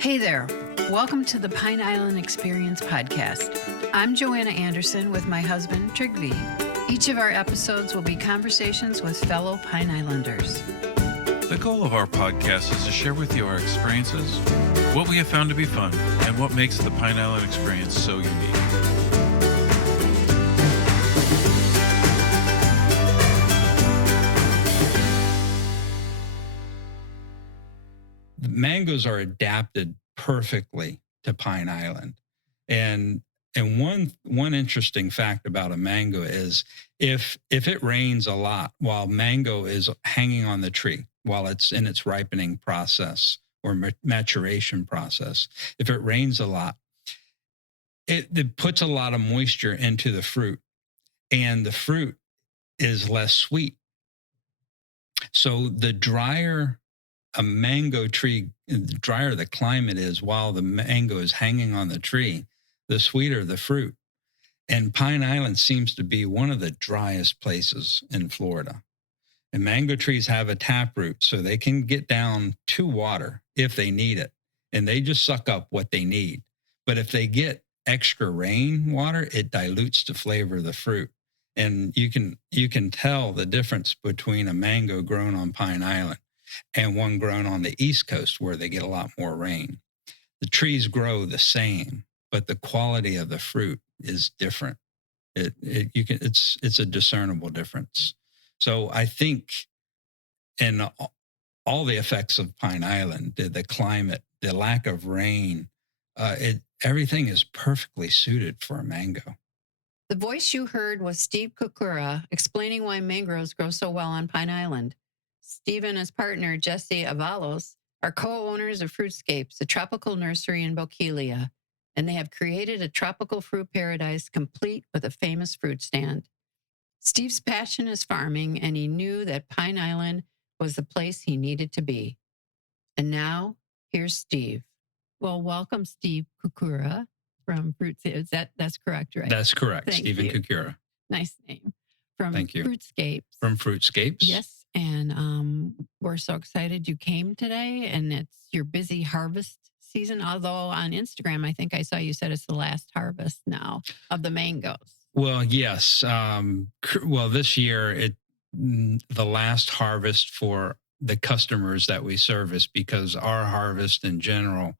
Hey there. Welcome to the Pine Island Experience podcast. I'm Joanna Anderson with my husband, Trygve. Each of our episodes will be conversations with fellow Pine Islanders. The goal of our podcast is to share with you our experiences, what we have found to be fun, and what makes the Pine Island experience so unique. Mangoes are adapted perfectly to Pine Island. And one interesting fact about a mango is if it rains a lot while mango is hanging on the tree while it's in its ripening process or maturation process, if it rains a lot, it puts a lot of moisture into the fruit, and the fruit is less sweet. So the drier a mango tree, the drier the climate is while the mango is hanging on the tree, the sweeter the fruit. And Pine Island seems to be one of the driest places in Florida. And mango trees have a taproot, so they can get down to water if they need it. And they just suck up what they need. But if they get extra rain water, it dilutes the flavor of the fruit. And you can tell the difference between a mango grown on Pine Island and one grown on the East Coast where they get a lot more rain. The trees grow the same, but the quality of the fruit is different. It's a discernible difference. So I think in all the effects of Pine Island, the climate, the lack of rain, everything is perfectly suited for a mango. The voice you heard was Steve Cucura explaining why mangroves grow so well on Pine Island. Steve and his partner, Jessy Avalos, are co-owners of FruitScapes, a tropical nursery in Bokeelia, and they have created a tropical fruit paradise complete with a famous fruit stand. Steve's passion is farming, and he knew that Pine Island was the place he needed to be. And now, here's Steve. Well, welcome, Steve Cucura from FruitScapes. That's correct, right? That's correct, Thank Stephen you. Cucura. Nice name. From Thank you. FruitScapes. From FruitScapes. Yes. And we're so excited you came today, and it's your busy harvest season. Although on Instagram, I think I saw you said it's the last harvest now of the mangoes. Well, yes. This year, the last harvest for the customers that we service, because our harvest in general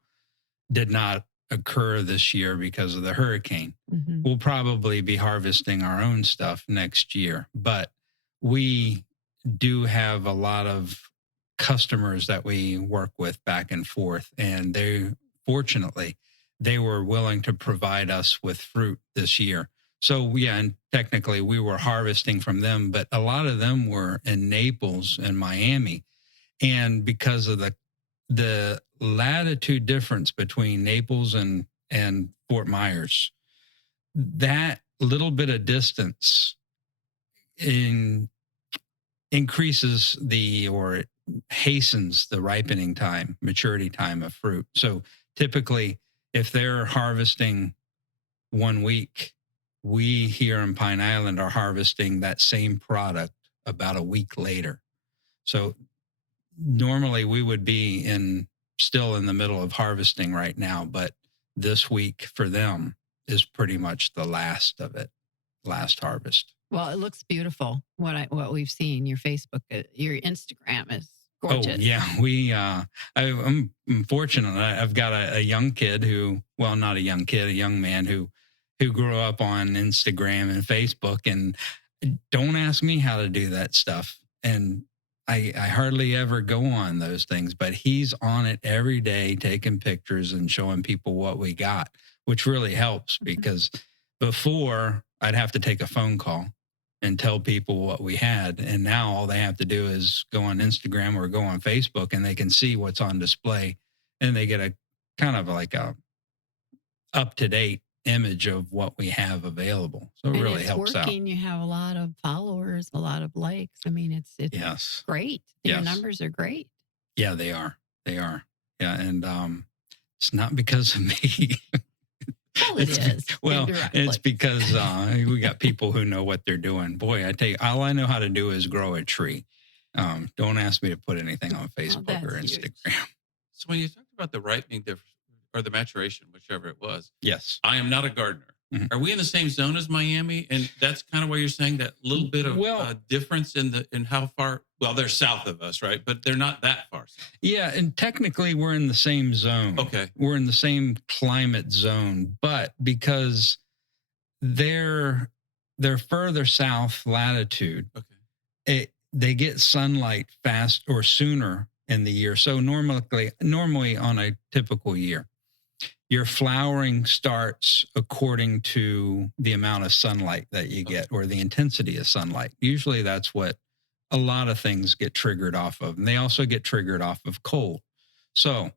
did not occur this year because of the hurricane. Mm-hmm. We'll probably be harvesting our own stuff next year, but we do have a lot of customers that we work with back and forth, and fortunately they were willing to provide us with fruit this year. So yeah, and technically we were harvesting from them, but a lot of them were in Naples and Miami, and because of the latitude difference between Naples and Fort Myers, that little bit of distance increases or it hastens the ripening time, maturity time of fruit. So typically, if they're harvesting 1 week, we here in Pine Island are harvesting that same product about a week later. So normally we would be still in the middle of harvesting right now, but this week for them is pretty much the last harvest. Well, it looks beautiful. What we've seen, your Facebook, your Instagram is gorgeous. Oh yeah, I'm fortunate. I've got a young kid not a young kid, a young man who grew up on Instagram and Facebook, and don't ask me how to do that stuff. And I hardly ever go on those things, but he's on it every day, taking pictures and showing people what we got, which really helps because before I'd have to take a phone call and tell people what we had. And now all they have to do is go on Instagram or go on Facebook, and they can see what's on display, and they get a kind of like a up-to-date image of what we have available. So it really helps out. You have a lot of followers, a lot of likes. I mean, it's yes. Great. Your numbers are great. Yeah, they are. Yeah. And it's not because of me. Well, it is. Well, it's because we got people who know what they're doing. Boy, I tell you, all I know how to do is grow a tree. Don't ask me to put anything on Facebook or Instagram. Huge. So when you talked about the ripening or the maturation, whichever it was, Yes. I am not a gardener. Mhm. Are we in the same zone as Miami? And that's kind of why you're saying that little bit of Well, difference in how far. Well, they're south of us, right? But they're not that far south. yeah, and technically we're in the same zone. Okay. We're in the same climate zone, but because they're further south latitude, Okay. they get sunlight fast or sooner in the year. So normally on a typical year, your flowering starts according to the amount of sunlight that you get or the intensity of sunlight. Usually that's what a lot of things get triggered off of. And they also get triggered off of cold. So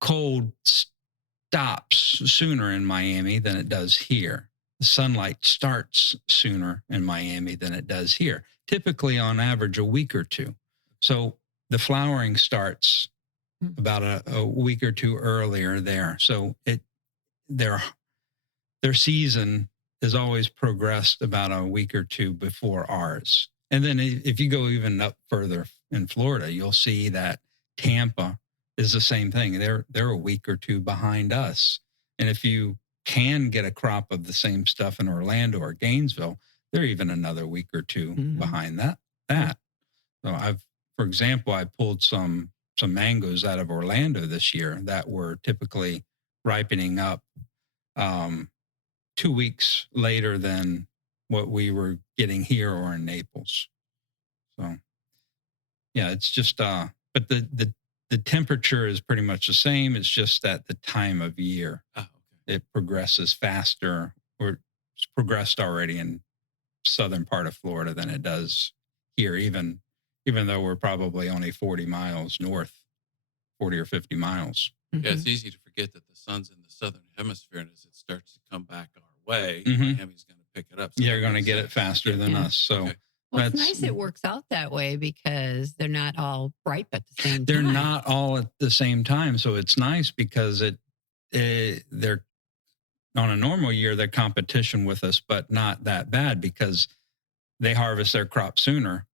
cold stops sooner in Miami than it does here. The sunlight starts sooner in Miami than it does here, typically on average a week or two. So the flowering starts about a week or two earlier there. So their season is always progressed about a week or two before ours. And then if you go even up further in Florida, you'll see that Tampa is the same thing. They're a week or two behind us. And if you can get a crop of the same stuff in Orlando or Gainesville, they're even another week or two behind that. So for example, I pulled some mangoes out of Orlando this year that were typically ripening up 2 weeks later than what we were getting here or in Naples. So yeah, it's just but the temperature is pretty much the same. It's just that the time of year it progresses faster, or it's progressed already in southern part of Florida than it does here, even though we're probably only 40 miles north, 40 or 50 miles. Yeah, it's easy to forget that the sun's in the southern hemisphere, and as it starts to come back our way, Miami's going to pick it up. So they're going to get it faster than us. So well, it's nice it works out that way because they're not all ripe at the same time. They're not all at the same time. So it's nice because they're on a normal year, they're competition with us, but not that bad because they harvest their crop sooner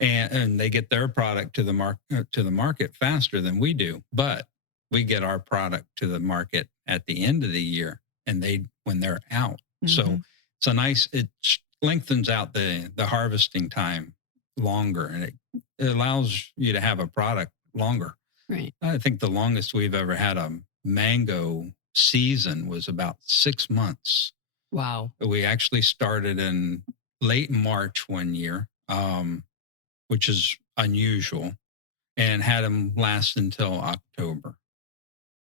and they get their product to the market faster than we do. But we get our product to the market at the end of the year and when they're out. So it lengthens out the harvesting time longer, and it allows you to have a product longer. Right. I think the longest we've ever had a mango season was about 6 months. Wow. We actually started in late March one year, which is unusual, and had them last until October,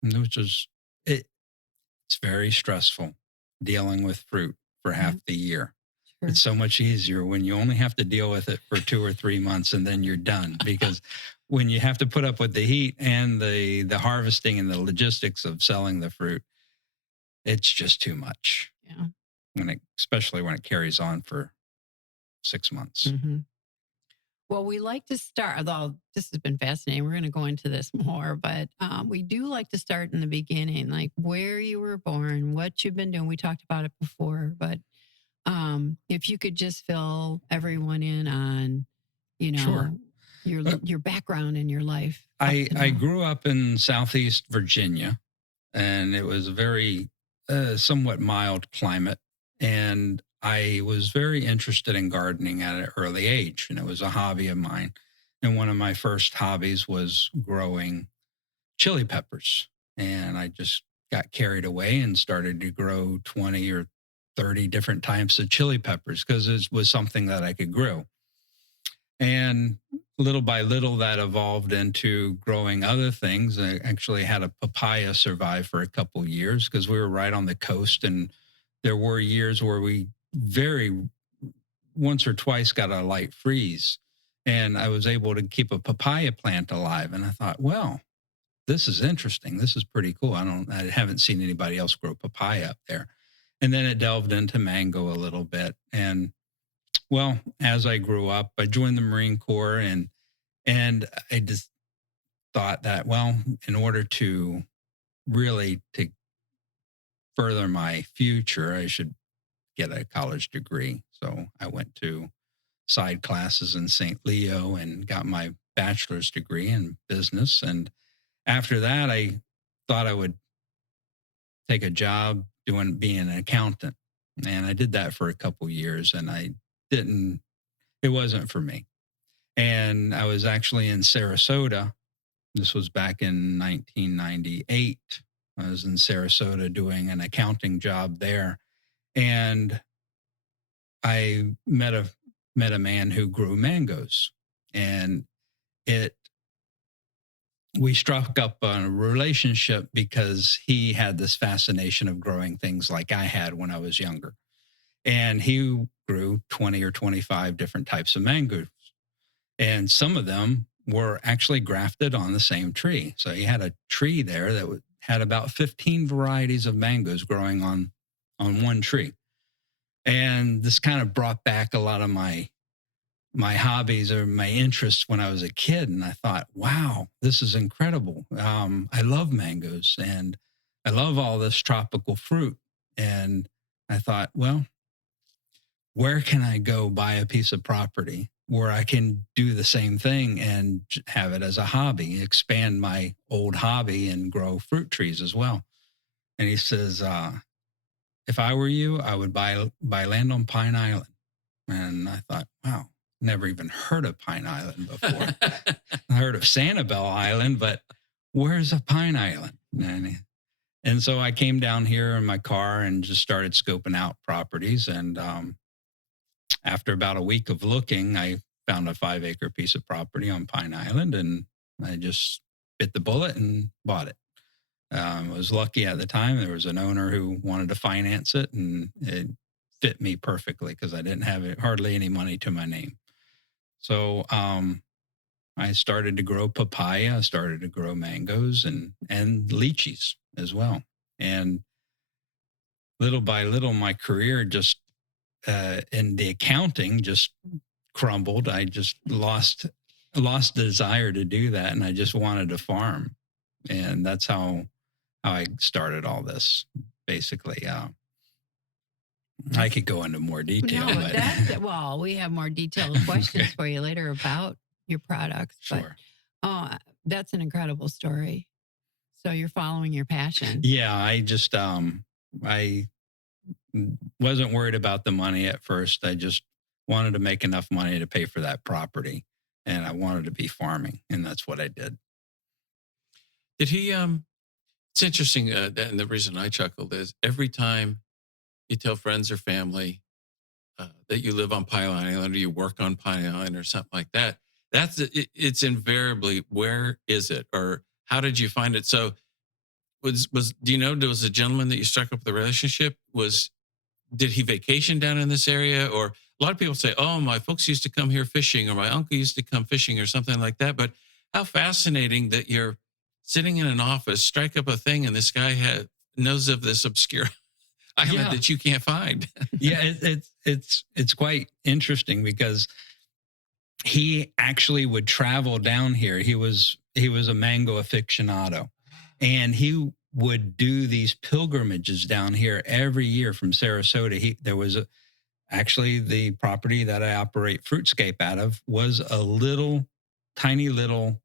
which is it's very stressful dealing with fruit for half the year. Sure. It's so much easier when you only have to deal with it for 2 or 3 months and then you're done, because when you have to put up with the heat and the harvesting and the logistics of selling the fruit, it's just too much. Yeah. Especially when it carries on for 6 months. Well, we like to start, although this has been fascinating, we're going to go into this more, but we do like to start in the beginning, like where you were born, what you've been doing. We talked about it before, but if you could just fill everyone in on, Sure. your background in your life. I grew up in Southeast Virginia, and it was a very somewhat mild climate. And I was very interested in gardening at an early age, and it was a hobby of mine. And one of my first hobbies was growing chili peppers. And I just got carried away and started to grow 20 or 30 different types of chili peppers because it was something that I could grow. And little by little, that evolved into growing other things. I actually had a papaya survive for a couple of years because we were right on the coast, and there were years where we once or twice got a light freeze, and I was able to keep a papaya plant alive. And I thought, well, this is interesting. This is pretty cool. I haven't seen anybody else grow papaya up there. And then it delved into mango a little bit. And well, as I grew up, I joined the Marine Corps, and I just thought that, well, in order to really to further my future, I should get a college degree. So I went to side classes in St. Leo and got my bachelor's degree in business. And after that, I thought I would take a job being an accountant. And I did that for a couple years, and it wasn't for me. And I was actually in Sarasota. This was back in 1998. I was in Sarasota doing an accounting job there. And I met a man who grew mangoes. And it we struck up a relationship because he had this fascination of growing things like I had when I was younger. And he grew 20 or 25 different types of mangoes. And some of them were actually grafted on the same tree. So he had a tree there that had about 15 varieties of mangoes growing on one tree. And this kind of brought back a lot of my hobbies or my interests when I was a kid. And I thought, wow, this is incredible. I love mangoes and I love all this tropical fruit. And I thought, well, where can I go buy a piece of property where I can do the same thing and have it as a hobby, expand my old hobby and grow fruit trees as well? And he says, if I were you, I would buy land on Pine Island. And I thought, wow, never even heard of Pine Island before. I heard of Sanibel Island, but where's a Pine Island? And so I came down here in my car and just started scoping out properties. And after about a week of looking, I found a 5-acre piece of property on Pine Island, and I just bit the bullet and bought it. I was lucky at the time. There was an owner who wanted to finance it, and it fit me perfectly because I didn't have hardly any money to my name. So I started to grow papaya, started to grow mangoes and lychees as well. And little by little, my career just in the accounting just crumbled. I just lost the desire to do that, and I just wanted to farm. And that's how I started all this, basically. I could go into more detail. No, well, we have more detailed questions for you later about your products. Sure. But, that's an incredible story. So you're following your passion. Yeah, I just I wasn't worried about the money at first. I just wanted to make enough money to pay for that property, and I wanted to be farming, and that's what I did. Did he? It's interesting, and the reason I chuckled is every time you tell friends or family that you live on Pine Island or you work on Pine Island or something like that, it's invariably, where is it or how did you find it? So was do you know, there was a gentleman that you struck up the relationship? Did he vacation down in this area? Or a lot of people say, oh, my folks used to come here fishing, or my uncle used to come fishing, or something like that. But how fascinating that you're sitting in an office, strike up a thing, and this guy knows of this obscure island that you can't find. Yeah, it's quite interesting because he actually would travel down here. He was a mango aficionado, and he would do these pilgrimages down here every year from Sarasota. There was actually the property that I operate FruitScape out of was a tiny little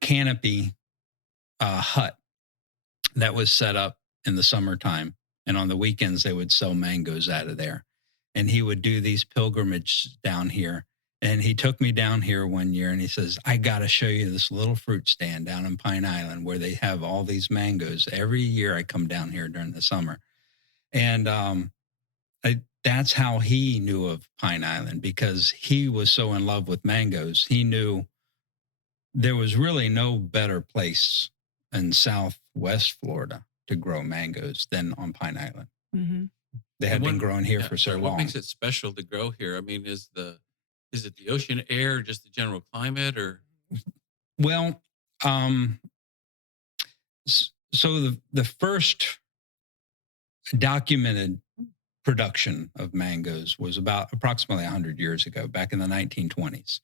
canopy hut that was set up in the summertime. And on the weekends, they would sell mangoes out of there. And he would do these pilgrimages down here. And he took me down here one year and he says, I got to show you this little fruit stand down in Pine Island where they have all these mangoes. Every year I come down here during the summer. And that's how he knew of Pine Island, because he was so in love with mangoes. He knew there was really no better place in Southwest Florida to grow mangoes than on Pine Island. Mm-hmm. They had been growing here for so long. What makes it special to grow here? I mean, is it the ocean air, just the general climate, or? Well, so the first documented production of mangoes was about approximately 100 years ago, back in the 1920s.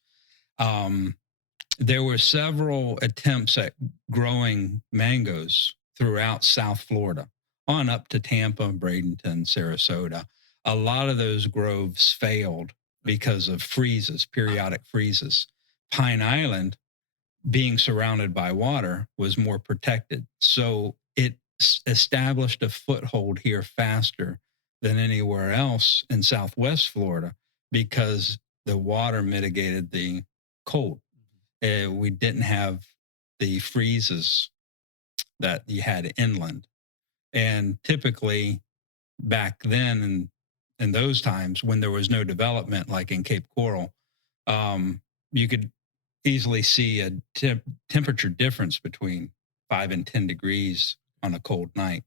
There were several attempts at growing mangoes throughout South Florida, on up to Tampa, Bradenton, Sarasota. A lot of those groves failed because of freezes, periodic freezes. Pine Island, being surrounded by water was more protected. So it established a foothold here faster than anywhere else in Southwest Florida because the water mitigated the cold. We didn't have the freezes that you had inland. And typically back then and in those times when there was no development like in Cape Coral, you could easily see a temperature difference between 5 and 10 degrees on a cold night.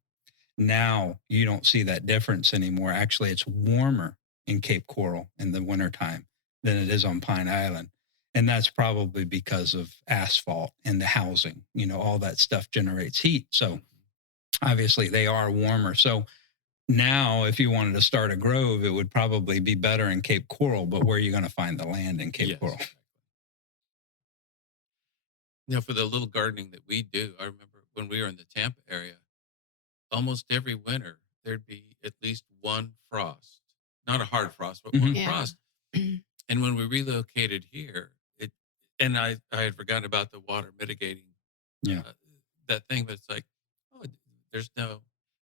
Now you don't see that difference anymore. Actually, it's warmer in Cape Coral in the wintertime than it is on Pine Island. And that's probably because of asphalt and the housing. All that stuff generates heat. So obviously they are warmer. So now, if you wanted to start a grove, it would probably be better in Cape Coral, but where are you going to find the land in Cape Coral? For the little gardening that we do, I remember when we were in the Tampa area, almost every winter, there'd be at least one frost, not a hard frost, but one frost. And when we relocated here, I had forgotten about the water mitigating that thing, but it's like, there's no,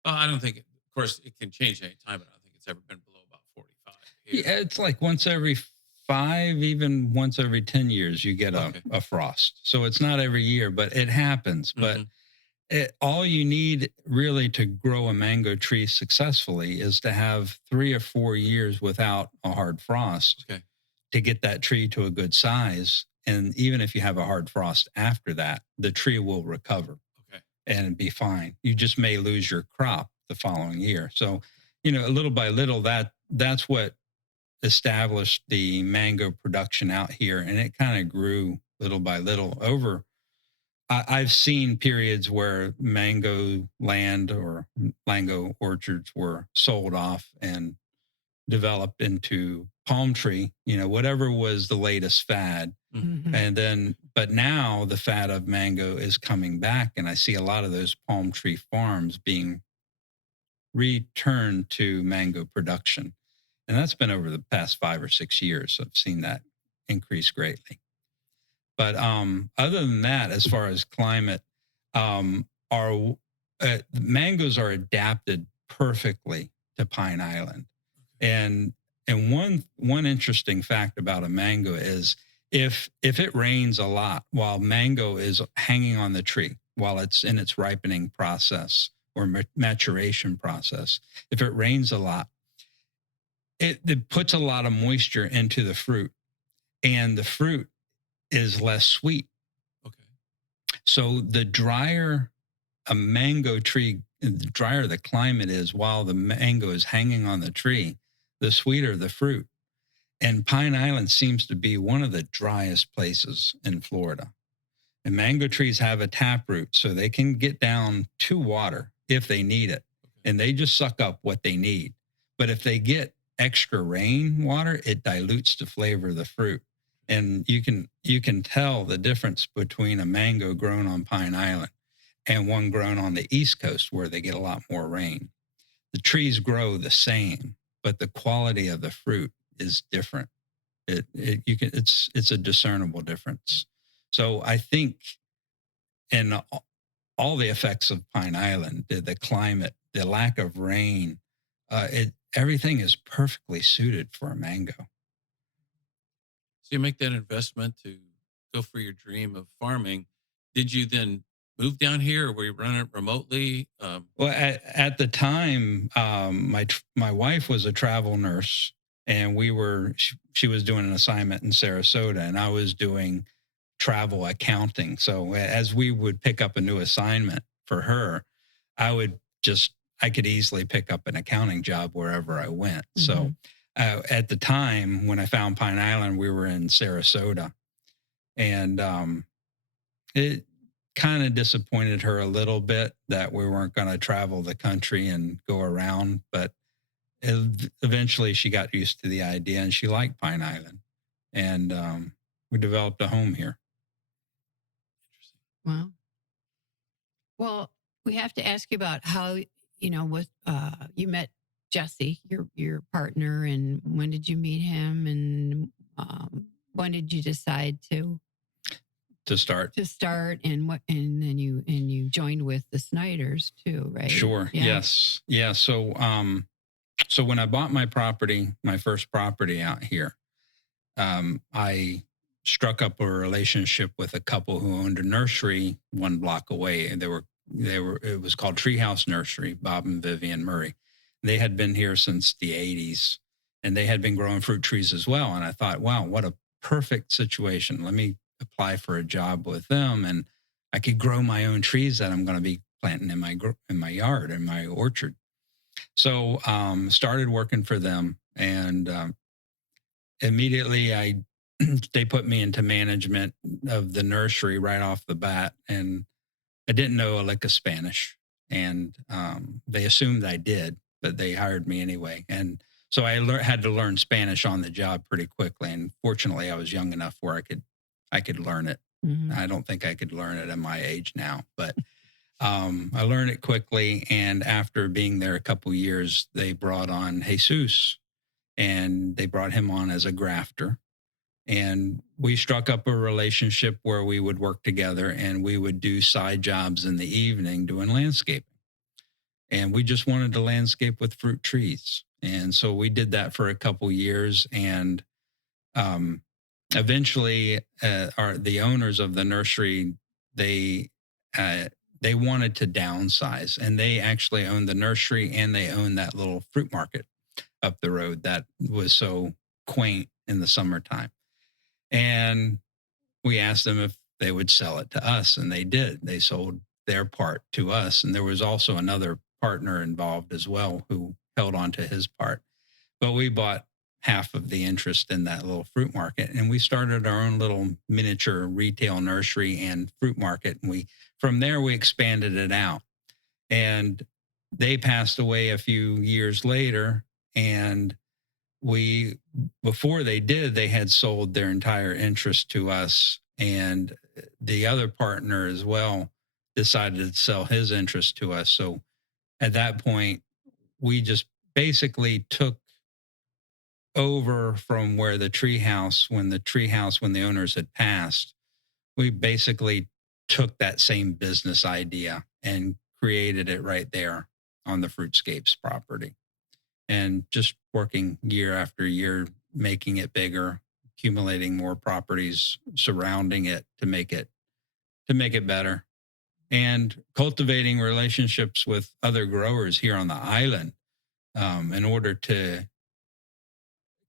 I don't think, of course, it can change any time, but I don't think it's ever been below about 45 here. Yeah, it's like once every 5, even once every 10 years, you get a frost. So it's not every year, but it happens. But all you need really to grow a mango tree successfully is to have 3 or 4 years without a hard frost to get that tree to a good size. And even if you have a hard frost after that, the tree will recover and be fine. You just may lose your crop the following year. So, little by little, that's what established the mango production out here. And it kind of grew little by little over. I've seen periods where mango land or mango orchards were sold off and developed into palm tree, whatever was the latest fad. And then, but now the fad of mango is coming back. And I see a lot of those palm tree farms being returned to mango production. And that's been over the past 5 or 6 years. I've seen that increase greatly. But other than that, as far as climate, our mangoes are adapted perfectly to Pine Island. And one interesting fact about a mango is if it rains a lot while mango is hanging on the tree, while it's in its ripening process or maturation process, if it rains a lot, it puts a lot of moisture into the fruit, and the fruit is less sweet. So the drier a mango tree, the drier the climate is while the mango is hanging on the tree, the sweeter the fruit. And Pine Island seems to be one of the driest places in Florida. And mango trees have a taproot, so they can get down to water if they need it. And they just suck up what they need. But if they get extra rain water, it dilutes the flavor of the fruit. And you can tell the difference between a mango grown on Pine Island and one grown on the East Coast where they get a lot more rain. The trees grow the same, but the quality of the fruit is different. It's a discernible difference. So I think in all the effects of Pine Island, the climate, the lack of rain, everything is perfectly suited for a mango. So you make that investment to go for your dream of farming. Did you then move down here, or were you running it remotely? Well, at the time, my wife was a travel nurse, and she was doing an assignment in Sarasota, and I was doing travel accounting. So as we would pick up a new assignment for her, I could easily pick up an accounting job wherever I went. So at the time when I found Pine Island, we were in Sarasota, and it kind of disappointed her a little bit that we weren't going to travel the country and go around, but eventually she got used to the idea and she liked Pine Island, and we developed a home here. Wow. Well, we have to ask you about how, you met Jessy, your partner, and when did you meet him, and when did you decide to to start. and then you joined with the Snyders too, right? Sure. Yeah. Yes. Yeah. So when I bought my first property out here, I struck up a relationship with a couple who owned a nursery one block away. And it was called Treehouse Nursery, Bob and Vivian Murray. They had been here since the 80s, and they had been growing fruit trees as well. And I thought, wow, what a perfect situation. Let me apply for a job with them, and I could grow my own trees that I'm going to be planting in my yard, in my orchard. So started working for them, and immediately they put me into management of the nursery right off the bat, and I didn't know a lick of Spanish, and they assumed I did, but they hired me anyway. And so I had to learn Spanish on the job pretty quickly. And fortunately, I was young enough where I could learn it. Mhm. I don't think I could learn it at my age now, but I learned it quickly. And after being there a couple years, they brought on Jesus, and they brought him on as a grafter. And we struck up a relationship where we would work together, and we would do side jobs in the evening doing landscaping. And we just wanted to landscape with fruit trees. And so we did that for a couple years. And eventually, the owners of the nursery, they wanted to downsize, and they actually owned the nursery, and they owned that little fruit market up the road that was so quaint in the summertime. And we asked them if they would sell it to us, and they did. They sold their part to us. And there was also another partner involved as well who held on to his part. But we bought half of the interest in that little fruit market, and we started our own little miniature retail nursery and fruit market. And from there, we expanded it out. And they passed away a few years later, and before they did, they had sold their entire interest to us, and the other partner as well decided to sell his interest to us. So at that point, we just basically took over from where the treehouse, when the owners had passed, we basically took that same business idea and created it right there on the FruitScapes property. And just working year after year, making it bigger, accumulating more properties surrounding it to make it better, and cultivating relationships with other growers here on the island in order to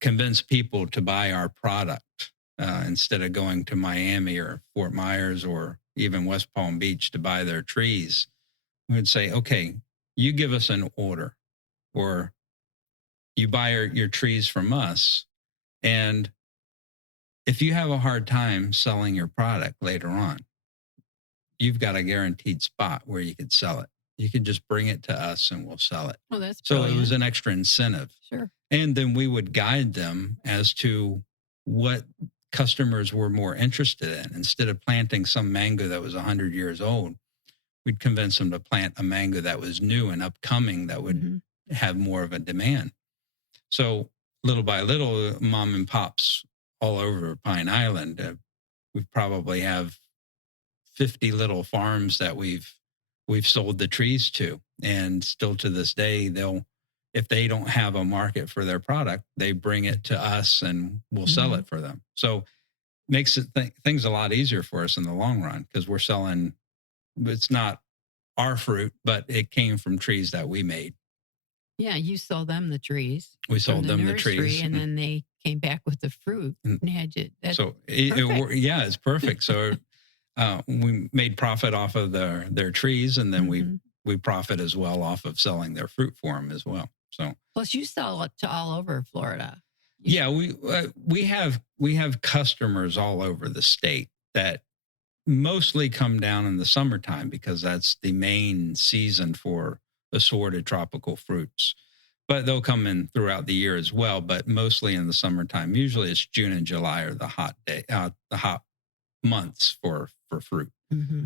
convince people to buy our product instead of going to Miami or Fort Myers or even West Palm Beach to buy their trees. We would say, okay, you give us an order, or you buy your trees from us. And if you have a hard time selling your product later on, you've got a guaranteed spot where you could sell it. You can just bring it to us and we'll sell it. Oh, that's so brilliant. It was an extra incentive. Sure. And then we would guide them as to what customers were more interested in. Instead of planting some mango that was 100 years old, we'd convince them to plant a mango that was new and upcoming that would have more of a demand. So little by little, mom and pops all over Pine Island, we probably have 50 little farms that we've sold the trees to. And still to this day, if they don't have a market for their product, they bring it to us and we'll sell it for them. So makes it things a lot easier for us in the long run, because we're selling, it's not our fruit, but it came from trees that we made. Yeah, you sold them the trees. We sold them the trees, and then they came back with the fruit and had you. So it's perfect. So we made profit off of their trees, and then we profit as well off of selling their fruit for them as well. So plus you sell it to all over Florida. We have customers all over the state that mostly come down in the summertime, because that's the main season for assorted tropical fruits. But they'll come in throughout the year as well, but mostly in the summertime. Usually it's June and July are the hot months for fruit.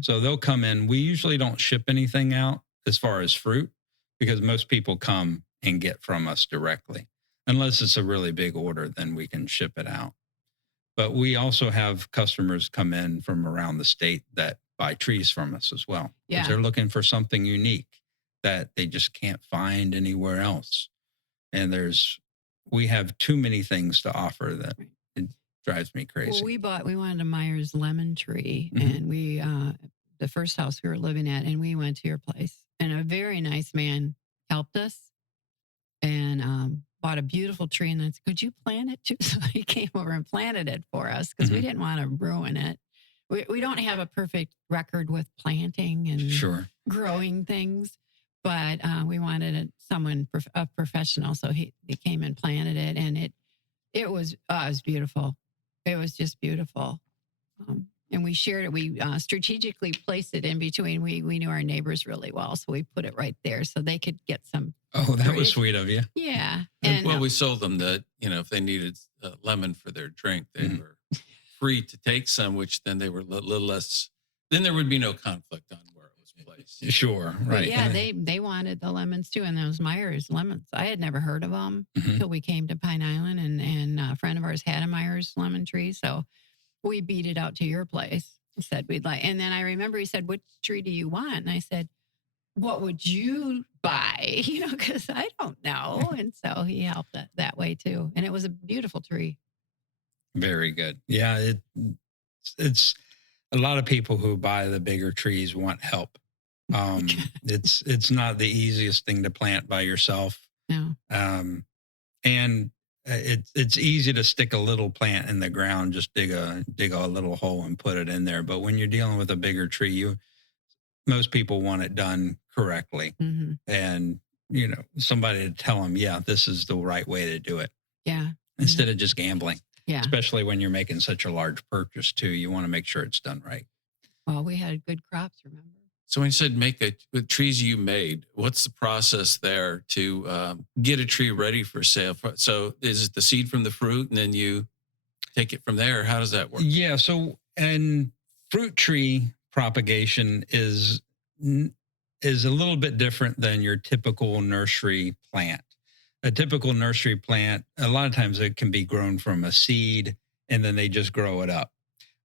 So they'll come in. We usually don't ship anything out as far as fruit, because most people come and get from us directly. Unless it's a really big order, then we can ship it out. But we also have customers come in from around the state that buy trees from us as well. Yeah. Because they're looking for something unique that they just can't find anywhere else. And we have too many things to offer that it drives me crazy. Well, we wanted a Myers lemon tree, Mhm. and we the first house we were living at, and we went to your place, and a very nice man helped us and bought a beautiful tree, and then said, could you plant it too? So he came over and planted it for us because we Mhm. didn't want to ruin it. We don't have a perfect record with planting and Sure. growing things, but we wanted a professional, so he came and planted it, and it was beautiful. It was just beautiful. And we shared it. We strategically placed it in between. We knew our neighbors really well, so we put it right there so they could get some. Oh, that was Great. sweet of you. Yeah. And well, we sold them that, if they needed lemon for their drink, they Mhm. were free to take some, which then they were a little less, then there would be no conflict on where it was placed. Sure. But Right. yeah, And they wanted the lemons too, and those Myers lemons. I had never heard of them Mhm. until we came to Pine Island, and a friend of ours had a Myers lemon tree, so we beat it out to your place. He said we'd like, and then I remember he said, "Which tree do you want?" And I said, "What would you buy?" Because I don't know. And so he helped that way too, and it was a beautiful tree. Very good. Yeah. It's a lot of people who buy the bigger trees want help. It's not the easiest thing to plant by yourself. No. And it's easy to stick a little plant in the ground, just dig a little hole and put it in there. But when you're dealing with a bigger tree, most people want it done correctly, Hmm. and somebody to tell them, yeah, this is the right way to do it, Yeah. instead of just gambling. Yeah. Especially when you're making such a large purchase too, you want to make sure it's done right. Well, we had good crops, remember? So when you said with trees you made, what's the process there to get a tree ready for sale? So is it the seed from the fruit and then you take it from there? How does that work? Yeah. So, and fruit tree propagation is a little bit different than your typical nursery plant. A typical nursery plant, a lot of times it can be grown from a seed and then they just grow it up.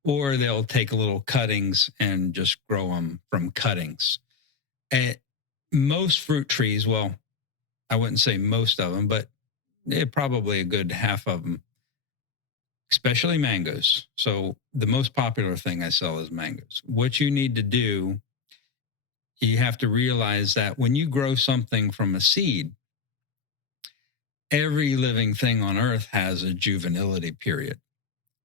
Or they'll take little cuttings and just grow them from cuttings. And most fruit trees, well, I wouldn't say most of them, but probably a good half of them, especially mangoes. So the most popular thing I sell is mangoes. What you need to do, you have to realize that when you grow something from a seed, every living thing on earth has a juvenility period.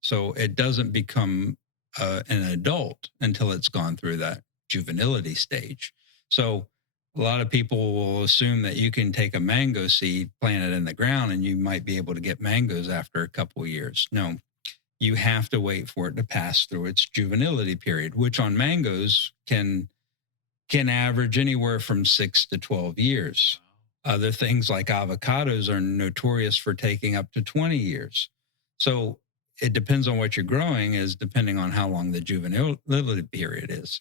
So it doesn't become an adult until it's gone through that juvenility stage. So a lot of people will assume that you can take a mango seed, plant it in the ground, and you might be able to get mangoes after a couple of years. No, you have to wait for it to pass through its juvenility period, which on mangoes can average anywhere from 6 to 12 years. Other things like avocados are notorious for taking up to 20 years. So it depends on what you're growing, is depending on how long the juvenility period is.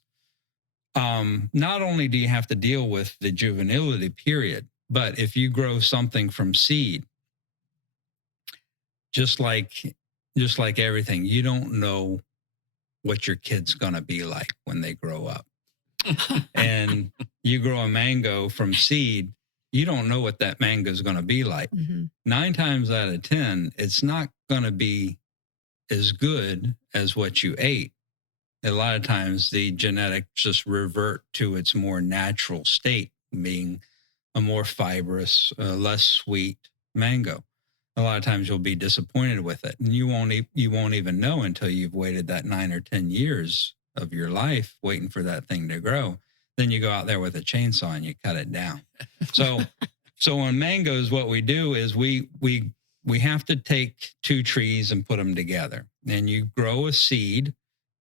Not only do you have to deal with the juvenility period, but if you grow something from seed, just like everything, you don't know what your kid's going to be like when they grow up. And you grow a mango from seed, you don't know what that mango is going to be like. Mm-hmm. 9 times out of 10, it's not going to be as good as what you ate. A lot of times the genetics just revert to its more natural state, being a more fibrous, less sweet mango. A lot of times you'll be disappointed with it, and you won't even know until you've waited that 9 or 10 years of your life waiting for that thing to grow. Then you go out there with a chainsaw and you cut it down. So on mangoes, what we do is we have to take 2 trees and put them together, and you grow a seed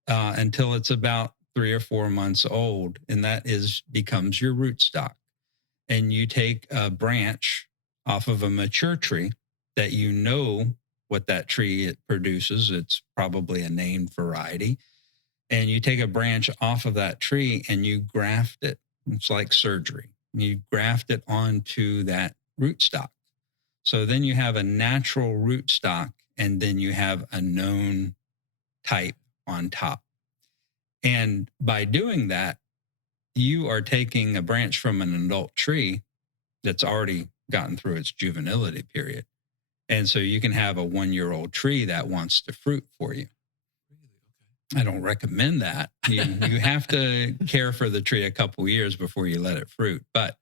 until it's about 3 or 4 months old, and that becomes your rootstock. And you take a branch off of a mature tree that you know what that tree it produces. It's probably a named variety. And you take a branch off of that tree and you graft it. It's like surgery. You graft it onto that rootstock. So then you have a natural rootstock and then you have a known type on top. And by doing that, you are taking a branch from an adult tree that's already gotten through its juvenility period. And so you can have a 1-year-old tree that wants to fruit for you. I don't recommend that. You have to care for the tree a couple years before you let it fruit. But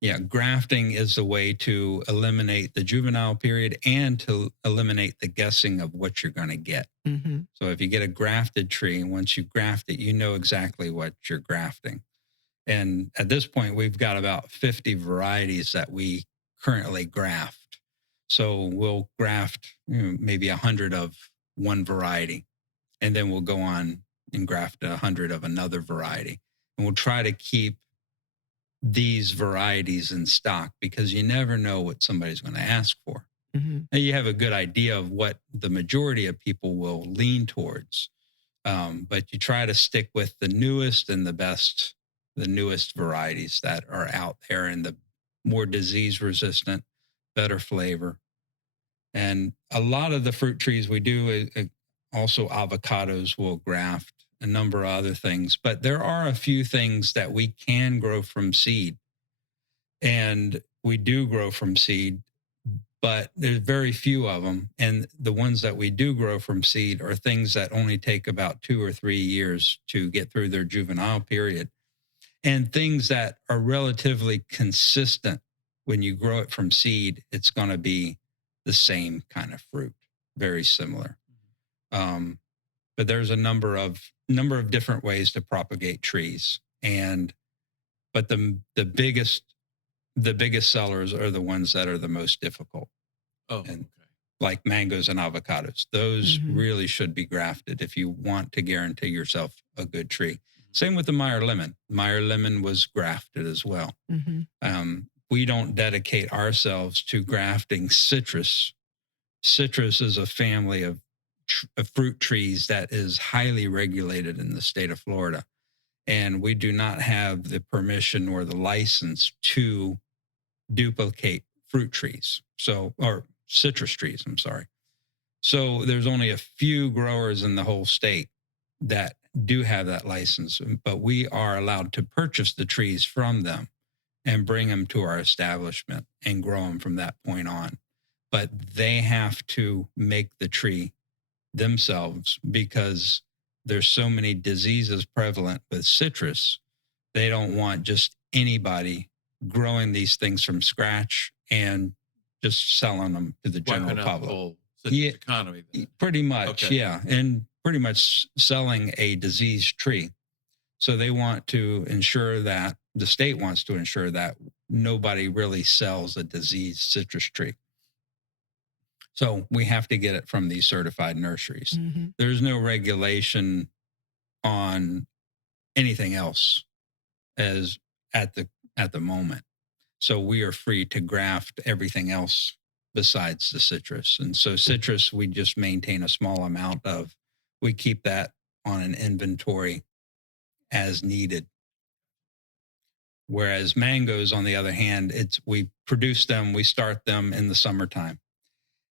yeah, grafting is the way to eliminate the juvenile period and to eliminate the guessing of what you're going to get. Mm-hmm. So if you get a grafted tree, once you graft it, you know exactly what you're grafting. And at this point, we've got about 50 varieties that we currently graft. So we'll graft maybe 100 of one variety, and then we'll go on and graft 100 of another variety. And we'll try to keep these varieties in stock because you never know what somebody's going to ask for. Mm-hmm. And you have a good idea of what the majority of people will lean towards. But you try to stick with the newest and the newest varieties that are out there and the more disease resistant, better flavor. And a lot of the fruit trees we do, also avocados will graft, a number of other things, but there are a few things that we can grow from seed. And we do grow from seed, but there's very few of them. And the ones that we do grow from seed are things that only take about 2 or 3 years to get through their juvenile period. And things that are relatively consistent. When you grow it from seed, it's going to be the same kind of fruit, very similar. But there's a number of different ways to propagate trees, but the biggest sellers are the ones that are the most difficult. Oh, and okay. Like mangoes and avocados, those Mm-hmm. really should be grafted if you want to guarantee yourself a good tree. Same with the Meyer lemon. Meyer lemon was grafted as well. Mm-hmm. We don't dedicate ourselves to grafting citrus. Citrus is a family of fruit trees that is highly regulated in the state of Florida. And we do not have the permission or the license to duplicate fruit trees. Or citrus trees, I'm sorry. So there's only a few growers in the whole state that do have that license, but we are allowed to purchase the trees from them and bring them to our establishment and grow them from that point on. But they have to make the tree themselves because there's so many diseases prevalent with citrus. They don't want just anybody growing these things from scratch and just selling them to the general Wiping out the public. whole citrus economy. Then. Pretty much, Okay. yeah. And pretty much selling a diseased tree. So they want to ensure that the state wants to ensure that nobody really sells a diseased citrus tree. So we have to get it from these certified nurseries. Mm-hmm. There's no regulation on anything else as at the moment. So we are free to graft everything else besides the citrus. And so citrus, we just maintain a small amount of, we keep that on an inventory as needed. Whereas mangoes, on the other hand, we produce them, we start them in the summertime,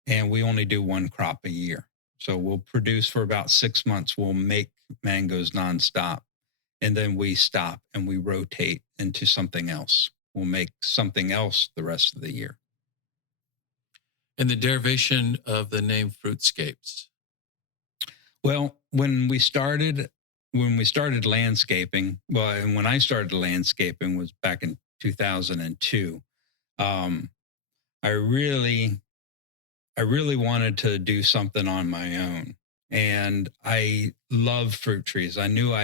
and we only do one crop a year. So we'll produce for about 6 months. We'll make mangoes nonstop, and then we stop and we rotate into something else. We'll make something else the rest of the year. And the derivation of the name FruitScapes. Well, when we started landscaping, and when I started landscaping was back in 2002. I really wanted to do something on my own, and I love fruit trees. I knew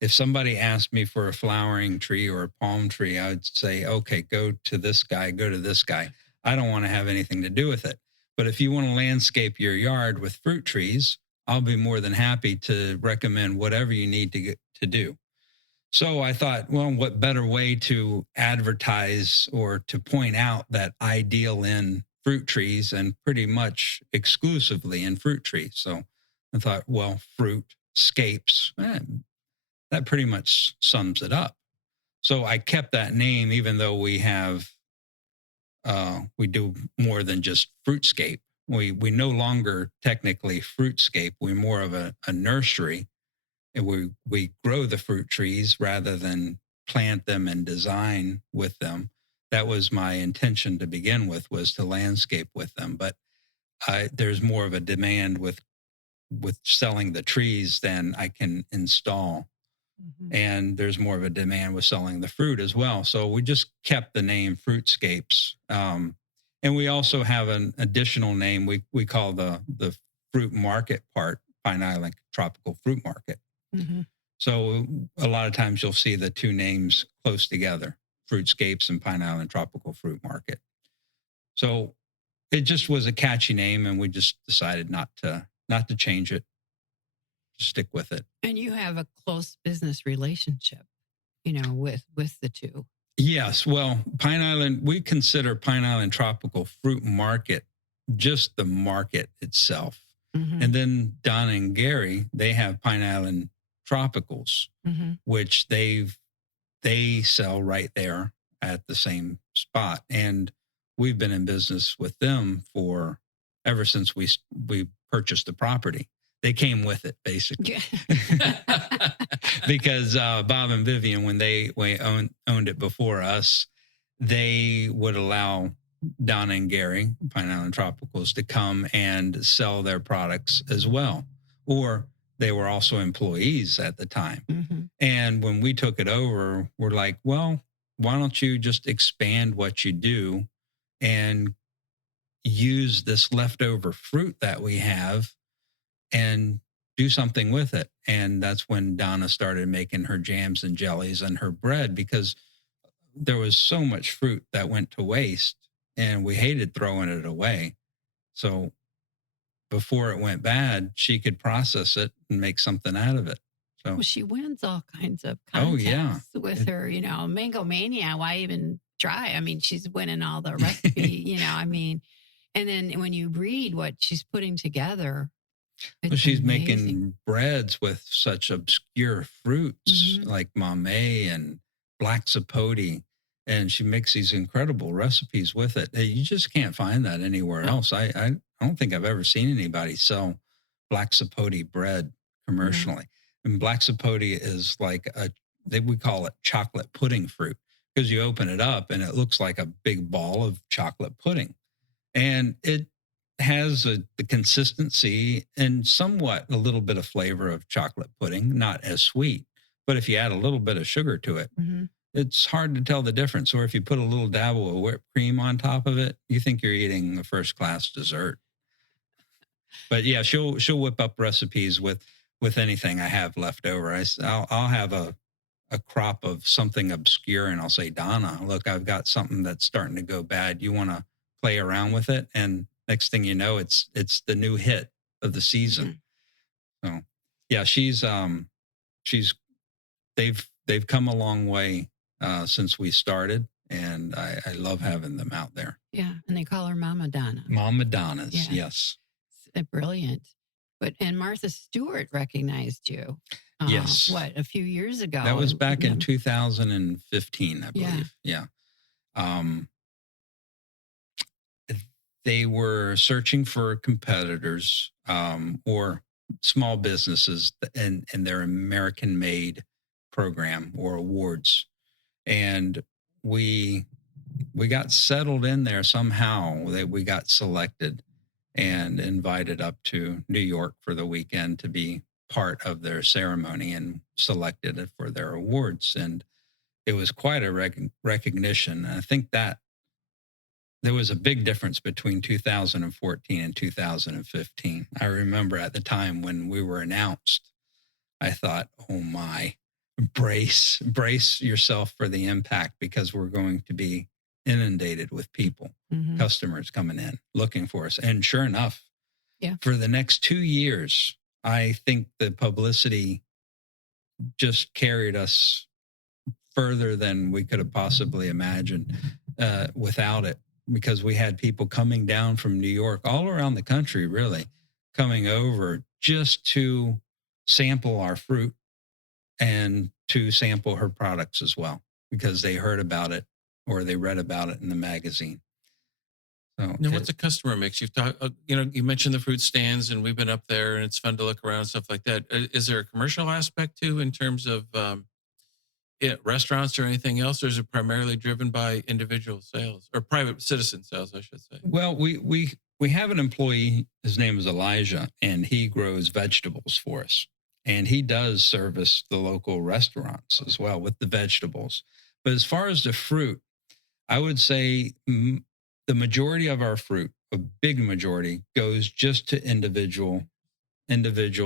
if somebody asked me for a flowering tree or a palm tree, I would say, okay, go to this guy, go to this guy. I don't want to have anything to do with it. But if you want to landscape your yard with fruit trees, I'll be more than happy to recommend whatever you need to do. So I thought, well, what better way to advertise or to point out that I deal in fruit trees and pretty much exclusively in fruit trees. So I thought, well, FruitScapes, that pretty much sums it up. So I kept that name, even though we do more than just FruitScape. We no longer technically fruitscape. We're more of a nursery, and we grow the fruit trees rather than plant them and design with them. That was my intention to begin with, was to landscape with them. But there's more of a demand with selling the trees than I can install. Mhm. And there's more of a demand with selling the fruit as well. So we just kept the name Fruitscapes. And we also have an additional name we call the fruit market part Pine Island Tropical Fruit Market. Mhm. So a lot of times you'll see the two names close together, Fruitscapes and Pine Island Tropical Fruit Market. So it just was a catchy name, and we just decided not to change it, stick with it. And you have a close business relationship, with the two. Yes. Well, Pine Island, we consider Pine Island Tropical Fruit Market just the market itself. Mhm. And then Donna and Gary, they have Pine Island Tropicals, Mhm. which they sell right there at the same spot. And we've been in business with them for ever since we purchased the property. They came with it basically. Because Bob and Vivian, when they owned it before us, they would allow Donna and Gary, Pine Island Tropicals, to come and sell their products as well. Or they were also employees at the time. Mhm. And when we took it over, we're like, well, why don't you just expand what you do and use this leftover fruit that we have and do something with it? And that's when Donna started making her jams and jellies and her bread, because there was so much fruit that went to waste and we hated throwing it away. So before it went bad, she could process it and make something out of it. So, Well, she wins all kinds of oh yeah, contests with her, Mango Mania. Why even try? I mean, she's winning all the recipe, and then when you read what she's putting together, well, it's she's amazing. making breads with such obscure fruits Mhm. like mamey and black sapote, and she makes these incredible recipes with it. You just can't find that anywhere No. else. I don't think I've ever seen anybody sell black sapote bread commercially. And black sapote is like we call it chocolate pudding fruit, because you open it up and it looks like a big ball of chocolate pudding, and it has the consistency and somewhat a little bit of flavor of chocolate pudding, not as sweet. But if you add a little bit of sugar to it, Mhm. it's hard to tell the difference. Or if you put a little dabble of whipped cream on top of it, you think you're eating a first class dessert. But yeah, she'll whip up recipes with anything I have left over. I'll have a crop of something obscure, and I'll say, Donna, look, I've got something that's starting to go bad. You want to play around with it? And next thing you know, it's the new hit of the season. So yeah, she's they've come a long way since we started, and I love having them out there. Yeah, and they call her Mama Donna. Mama Donnas, Yeah. yes. Brilliant. And Martha Stewart recognized you. Yes. What, a few years ago? That was back in Yeah. 2015, I believe. Yeah. They were searching for competitors or small businesses in their American Made program or awards, and we got settled in there somehow. That we got selected and invited up to New York for the weekend to be part of their ceremony and selected for their awards. And it was quite a recognition. I think that there was a big difference between 2014 and 2015. I remember at the time when we were announced, I thought, oh my, brace yourself for the impact, because we're going to be inundated with people, customers coming in looking for us. And sure enough, for the next 2 years, I think the publicity just carried us further than we could have possibly imagined without it, because we had people coming down from New York, all around the country, really, coming over just to sample our fruit and to sample her products as well, because they heard about it or they read about it in the magazine. So Now, what's the customer mix? You've talked, you mentioned the fruit stands, and we've been up there, and it's fun to look around and stuff like that. Is there a commercial aspect too in terms of restaurants or anything else, or is it primarily driven by individual sales or private citizen sales, I should say? well, we have an employee. His name is Elijah, and he grows vegetables for us. And he does service the local restaurants as well with the vegetables. But as far as the fruit, I would say the majority of our fruit, a big majority, goes just to individual